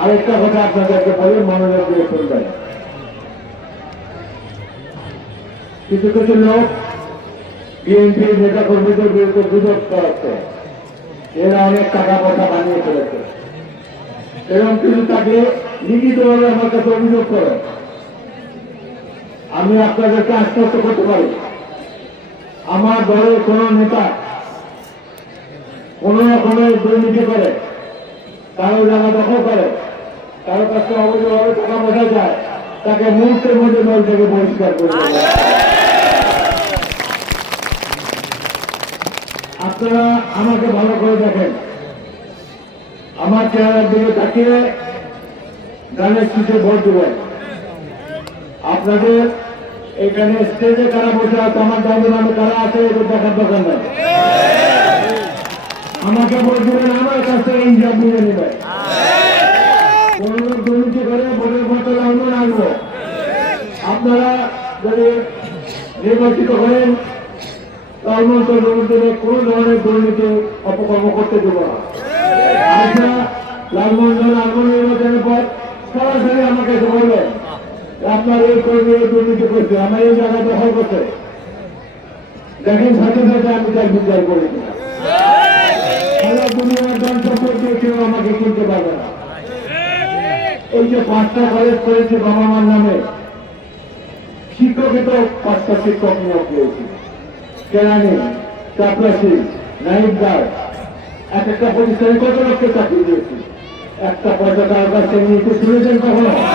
আরেকটা কথা আপনাদেরকে বলে মনোযোগ দিয়ে শুনবেন। কিছু কিছু লোক বিএনপির নেতা কর্মীদের বিরুদ্ধে গুজব করাচ্ছে, এরা অনেক টাকা পয়সা বানিয়ে ফেলেছে, এরকম কিছু তাকে লিখিতভাবে আমার কাছে অভিযোগ করে। আমি আপনাদেরকে আশ্বস্ত করতে পারি, আমার দলের কোন নেতা কোন রকমের দুর্নীতি করে, কারো জায়গা দখল করে, কারো কাছে অবৈধভাবে টাকা পয়সা যায়, তাকে মুহূর্তের মধ্যে দল থেকে বহিষ্কার করে দেবে। আপনারা আমাকে ভালো করে দেখেন, আমার চেহারার দিকে তাকিয়ে গানের শীতে ভোট দেবেন। আপনাদের এখানে স্টেজে কারা বসে আছে, আমার দলের নামে কারা আছে এগুলো দেখার দরকার নাই। আমাকে ভোট দেবেন, আমার কাছ থেকে ইনজাম নিয়ে নেবেন। কোন লোক দুর্নীতি করে ভোটের পথে লাইনে আসবো। আপনারা যদি নির্বাচিত করেন, লালমোহন কোন ধরনের দুর্নীতি অপকর্ম করতে দেব না। আচ্ছা, লালমোহন নির্বাচনের পর সরাসরি আমাকে এসে বলবেন আপনার এই কর্মী দুর্নীতি করছে, আমার এই জায়গা দখল করছে, দেখেন সাথে সাথে আমি তার বিচার করি কিনা। দুনিয়ার দান সম্পর্কে কেউ আমাকে কিনতে পারবে না। এই যে 5টা কলেজ করেছে বাবা মার নামে, শিক্ষকে তো 5টা শিক্ষক নিয়োগ দিয়েছি, কেরানি, চাপরাশি, নাইটগার, এক একটা প্রতিষ্ঠানে কত লক্ষ চাকরি দিয়েছি, একটা পয়সা তার কাছে নিতে শুনেছেন কখনো?